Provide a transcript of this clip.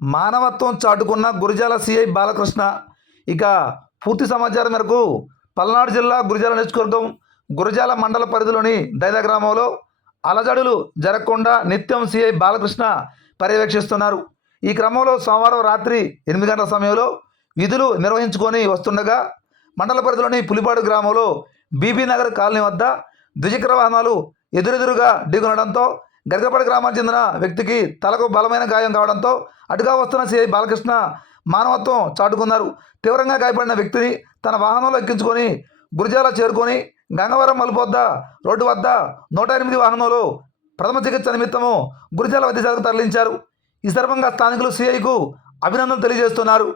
మానవత్వం చాటుకున్న గురిజాల సిఐ బాలకృష్ణ. ఇక పూర్తి సమాచారం మేరకు పల్నాడు జిల్లా గురిజాల నియోజకవర్గం గురజాల మండల పరిధిలోని దైద గ్రామంలో అలజడులు జరగకుండా నిత్యం సిఐ బాలకృష్ణ పర్యవేక్షిస్తున్నారు. ఈ క్రమంలో సోమవారం రాత్రి ఎనిమిది గంటల సమయంలో విధులు నిర్వహించుకొని వస్తుండగా మండల పరిధిలోని పులిపాడు గ్రామంలో బీబీ నగర్ కాలనీ వద్ద ద్విచక్ర వాహనాలు ఎదురెదురుగా ఢీకొనడంతో గరికపాడు గ్రామానికి చెందిన వ్యక్తికి తలకు బలమైన గాయం కావడంతో అటుగా వస్తున్న సిఐ బాలకృష్ణ మానవత్వం చాటుకున్నారు. తీవ్రంగా గాయపడిన వ్యక్తిని తన వాహనంలో ఎక్కించుకొని గురిజాల చేరుకొని గంగవరం మలుపు వద్ద రోడ్డు వద్ద నూట ఎనిమిది వాహనంలో ప్రథమ చికిత్స నిమిత్తము గురిజాల వైద్యశాలకు తరలించారు. ఈ సందర్భంగా స్థానికులు సిఐకు అభినందనలు తెలియజేస్తున్నారు.